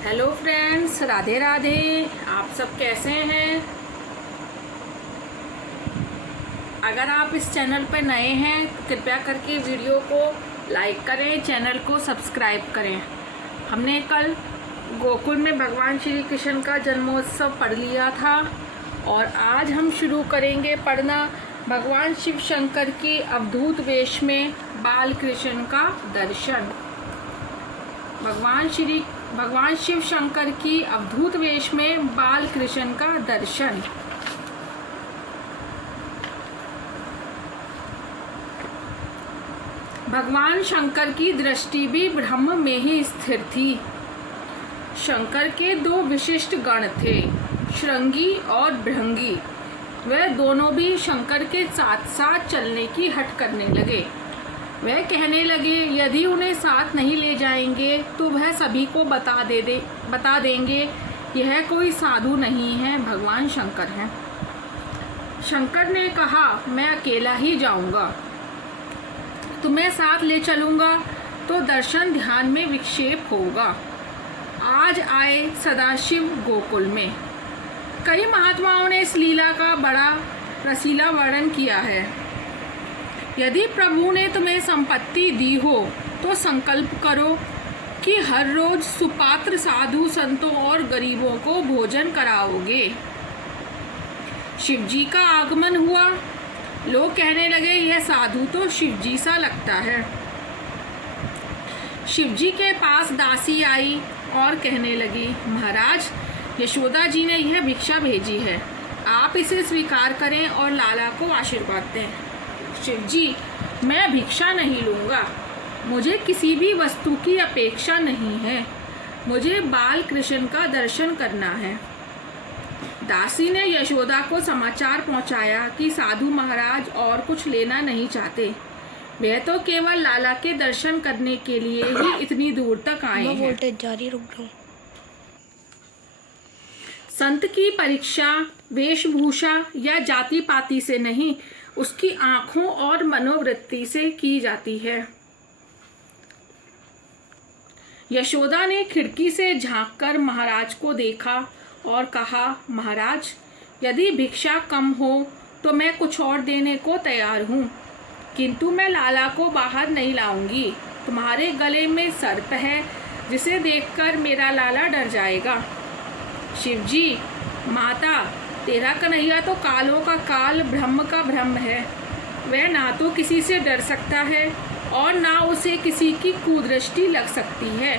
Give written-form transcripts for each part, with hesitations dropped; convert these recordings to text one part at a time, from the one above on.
Hello friends, Radhe Radhe. आप सब कैसे हैं? अगर आप इस चैनल पर नए हैं तो कृपया करके वीडियो को लाइक करें, चैनल को सब्सक्राइब करें। हमने कल गोकुल में भगवान श्री कृष्ण का जन्मोत्सव पढ़ लिया था और आज हम शुरू करेंगे पढ़ना भगवान शिव शंकर की अवधूत वेश में बाल कृष्ण का दर्शन। भगवान शिव शंकर की अवधूत वेश में बाल कृष्ण का दर्शन। भगवान शंकर की दृष्टि भी ब्रह्म में ही स्थिर थी। शंकर के दो विशिष्ट गण थे, श्रृंगी और भृंगी। वह दोनों भी शंकर के साथ साथ चलने की हट करने लगे। वह कहने लगे यदि उन्हें साथ नहीं ले जाएंगे तो वह सभी को बता देंगे यह कोई साधु नहीं है, भगवान शंकर हैं। शंकर ने कहा मैं अकेला ही जाऊंगा, तुम्हें साथ ले चलूंगा तो दर्शन ध्यान में विक्षेप होगा। आज आए सदाशिव गोकुल में। कई महात्माओं ने इस लीला का बड़ा रसीला वर्णन किया है। यदि प्रभु ने तुम्हें संपत्ति दी हो तो संकल्प करो कि हर रोज सुपात्र साधु संतों और गरीबों को भोजन कराओगे। शिवजी का आगमन हुआ। लोग कहने लगे यह साधु तो शिवजी सा लगता है। शिवजी के पास दासी आई और कहने लगी महाराज, यशोदा जी ने यह भिक्षा भेजी है, आप इसे स्वीकार करें और लाला को आशीर्वाद दें। शिवजी, मैं भिक्षा नहीं लूँगा, मुझे किसी भी वस्तु की अपेक्षा नहीं है, मुझे बाल कृष्ण का दर्शन करना है। दासी ने यशोदा को समाचार पहुंचाया कि साधु महाराज और कुछ लेना नहीं चाहते, वे तो केवल लाला के दर्शन करने के लिए ही इतनी दूर तक आए हैं। वोल्टेज जारी रुक जाओ। संत की परीक्षा वेशभूषा या जाति पाति से नहीं, उसकी आंखों और मनोवृत्ति से की जाती है। यशोदा ने खिड़की से झांककर महाराज को देखा और कहा महाराज, यदि भिक्षा कम हो तो मैं कुछ और देने को तैयार हूँ, किंतु मैं लाला को बाहर नहीं लाऊंगी। तुम्हारे गले में सर्प है जिसे देखकर मेरा लाला डर जाएगा। शिवजी, माता, तेरा कन्हैया तो कालों का काल ब्रह्म का ब्रह्म है। वह ना तो किसी से डर सकता है और ना उसे किसी की कुदृष्टि लग सकती है।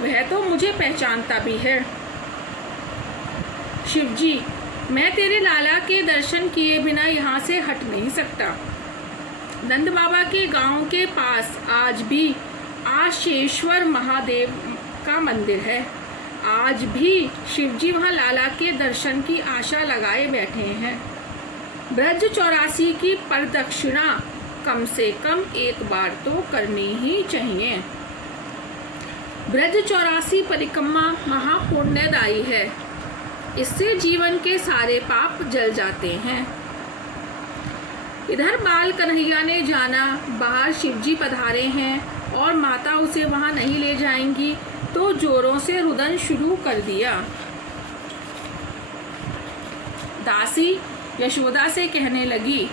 वह तो मुझे पहचानता भी है। शिवजी, मैं तेरे लाला के दर्शन किए बिना यहाँ से हट नहीं सकता। नंद बाबा के गांव के पास आज भी आशेश्वर महादेव का मंदिर है। आज भी शिवजी वहाँ लाला के दर्शन की आशा लगाए बैठे हैं। ब्रज 84 की प्रदक्षिणा कम से कम एक बार तो करनी ही चाहिए। ब्रज 84 परिक्रमा महापुण्यदायी है, इससे जीवन के सारे पाप जल जाते हैं। इधर बाल कन्हैया ने जाना बाहर शिवजी पधारे हैं और माता उसे वहाँ नहीं ले जाएंगी तो जोरों से रुदन शुरू कर दिया। दासी यशोदा से कहने लगी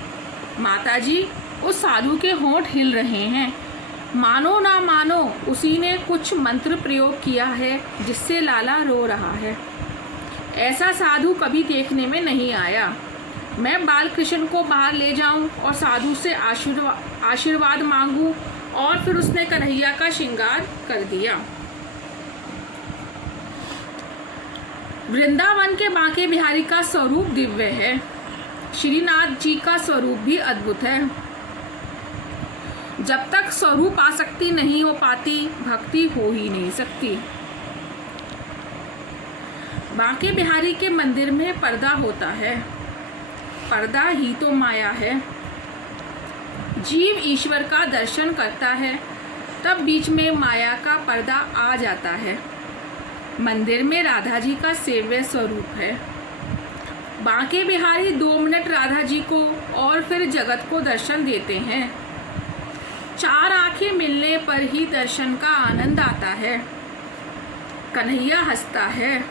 माताजी, उस साधु के होंठ हिल रहे हैं, मानो ना मानो उसी ने कुछ मंत्र प्रयोग किया है जिससे लाला रो रहा है। ऐसा साधु कभी देखने में नहीं आया। मैं बाल कृष्ण को बाहर ले जाऊं और साधु से आशीर्वाद मांगूं। और फिर उसने कन्हैया का श्रृंगार कर दिया। वृंदावन के बांके बिहारी का स्वरूप दिव्य है। श्रीनाथ जी का स्वरूप भी अद्भुत है। जब तक स्वरूप आसक्ति नहीं हो पाती, भक्ति हो ही नहीं सकती। बांके बिहारी के मंदिर में पर्दा होता है, पर्दा ही तो माया है। जीव ईश्वर का दर्शन करता है, तब बीच में माया का पर्दा आ जाता है। मंदिर में राधा जी का सेव्य स्वरूप है। बांके बिहारी 2 मिनट राधा जी को और फिर जगत को दर्शन देते हैं। 4 आंखें मिलने पर ही दर्शन का आनंद आता है। कन्हैया हंसता है,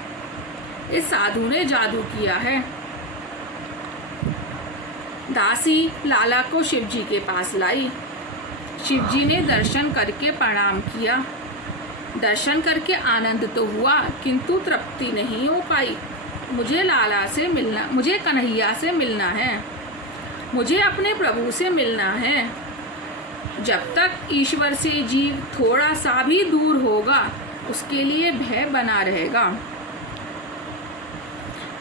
इस साधु ने जादू किया है। दासी लाला को शिवजी के पास लाई। शिवजी ने दर्शन करके प्रणाम किया। दर्शन करके आनंद तो हुआ किंतु तृप्ति नहीं हो पाई। मुझे कन्हैया से मिलना है, मुझे अपने प्रभु से मिलना है। जब तक ईश्वर से जीव थोड़ा सा भी दूर होगा उसके लिए भय बना रहेगा।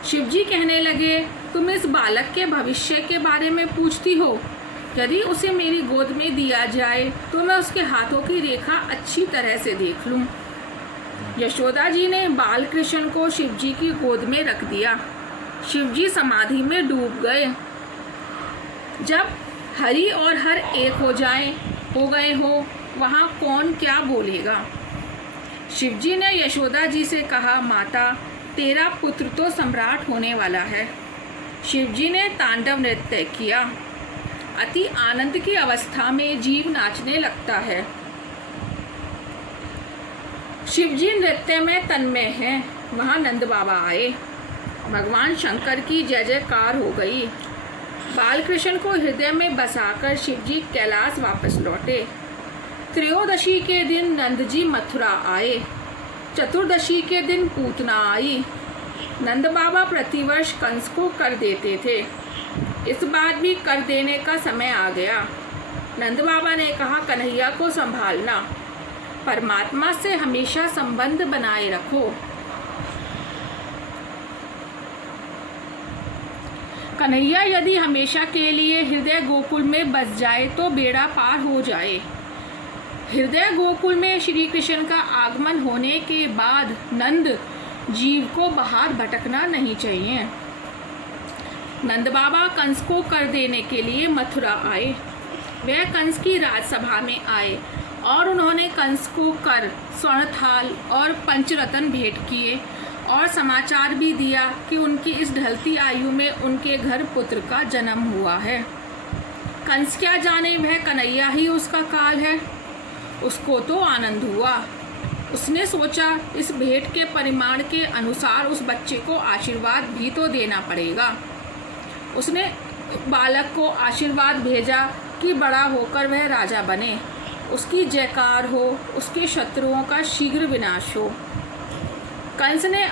शिवजी कहने लगे, तुम इस बालक के भविष्य के बारे में पूछती हो। यदि उसे मेरी गोद में दिया जाए तो मैं उसके हाथों की रेखा अच्छी तरह से देख लूं। यशोदा जी ने बाल कृष्ण को शिवजी की गोद में रख दिया। शिवजी समाधि में डूब गए। जब हरि और हर एक हो गए हो वहाँ कौन क्या बोलेगा। शिवजी ने यशोदा जी से कहा, माता तेरा पुत्र तो सम्राट होने वाला है। शिवजी ने तांडव नृत्य किया। अति आनंद की अवस्था में जीव नाचने लगता है। शिवजी नृत्य में तन्मय हैं। वहाँ नंद बाबा आए। भगवान शंकर की जय जयकार हो गई। बालकृष्ण को हृदय में बसाकर शिवजी कैलाश वापस लौटे। त्रयोदशी के दिन नंद जी मथुरा आए। चतुर्दशी के दिन पूतना आई। नंद बाबा प्रतिवर्ष कंस को कर देते थे। इस बार भी कर देने का समय आ गया। नंद बाबा ने कहा, कन्हैया को संभालना, परमात्मा से हमेशा संबंध बनाए रखो। कन्हैया यदि हमेशा के लिए हृदय गोकुल में बस जाए तो बेड़ा पार हो जाए। हृदय गोकुल में श्री कृष्ण का आगमन होने के बाद नंद जीव को बाहर भटकना नहीं चाहिए। नंद बाबा कंस को कर देने के लिए मथुरा आए। वह कंस की राजसभा में आए और उन्होंने कंस को कर, स्वर्ण थाल और पंचरत्न भेंट किए और समाचार भी दिया कि उनकी इस ढलती आयु में उनके घर पुत्र का जन्म हुआ है। कंस क्या जाने वह कन्हैया ही उसका काल है। उसको तो आनंद हुआ। उसने सोचा इस भेंट के परिमाण के अनुसार उस बच्चे को आशीर्वाद भी तो देना पड़ेगा। उसने बालक को आशीर्वाद भेजा कि बड़ा होकर वह राजा बने, उसकी जयकार हो, उसके शत्रुओं का शीघ्र विनाश हो। कंस ने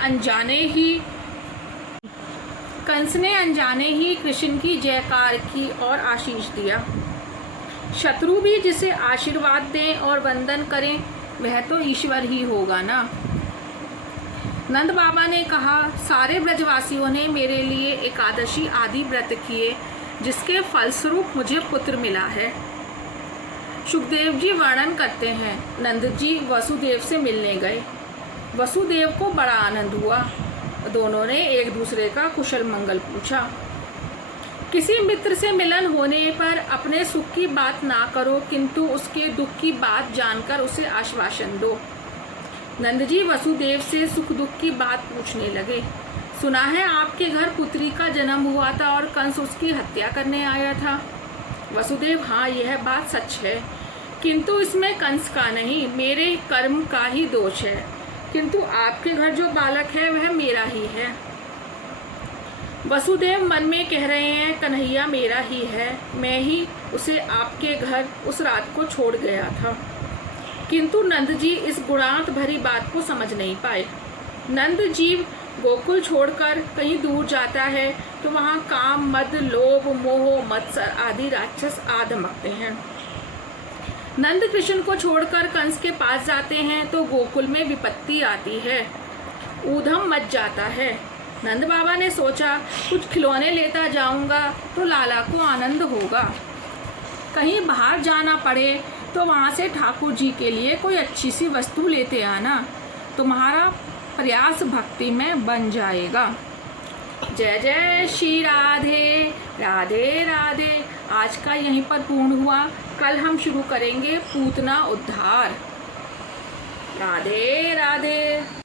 अनजाने ही कृष्ण की जयकार की और आशीष दिया। शत्रु भी जिसे आशीर्वाद दें और वंदन करें वह तो ईश्वर ही होगा ना। नंद बाबा ने कहा, सारे ब्रजवासियों ने मेरे लिए एकादशी आदि व्रत किए जिसके फलस्वरूप मुझे पुत्र मिला है। सुखदेव जी वर्णन करते हैं, नंद जी वसुदेव से मिलने गए। वसुदेव को बड़ा आनंद हुआ। दोनों ने एक दूसरे का कुशल मंगल पूछा। किसी मित्र से मिलन होने पर अपने सुख की बात ना करो किंतु उसके दुख की बात जानकर उसे आश्वासन दो। नंद जी वसुदेव से सुख दुख की बात पूछने लगे। सुना है आपके घर पुत्री का जन्म हुआ था और कंस उसकी हत्या करने आया था। वसुदेव, हाँ यह बात सच है किंतु इसमें कंस का नहीं मेरे कर्म का ही दोष है, किंतु आपके घर जो बालक है वह मेरा ही है। वसुदेव मन में कह रहे हैं, कन्हैया मेरा ही है, मैं ही उसे आपके घर उस रात को छोड़ गया था। किंतु नंद जी इस गुणांत भरी बात को समझ नहीं पाए। नंद जीव गोकुल छोड़कर कहीं दूर जाता है तो वहाँ काम, मद, लोभ, मोह, मत्सर आदि राक्षस आ धमकते हैं। नंद कृष्ण को छोड़कर कंस के पास जाते हैं तो गोकुल में विपत्ति आती है, ऊधम मच जाता है। नंद बाबा ने सोचा कुछ खिलौने लेता जाऊंगा तो लाला को आनंद होगा। कहीं बाहर जाना पड़े तो वहाँ से ठाकुर जी के लिए कोई अच्छी सी वस्तु लेते आना, तुम्हारा प्रयास भक्ति में बन जाएगा। जय जय श्री राधे राधे राधे। आज का यहीं पर पूर्ण हुआ। कल हम शुरू करेंगे पूतना उद्धार। राधे राधे।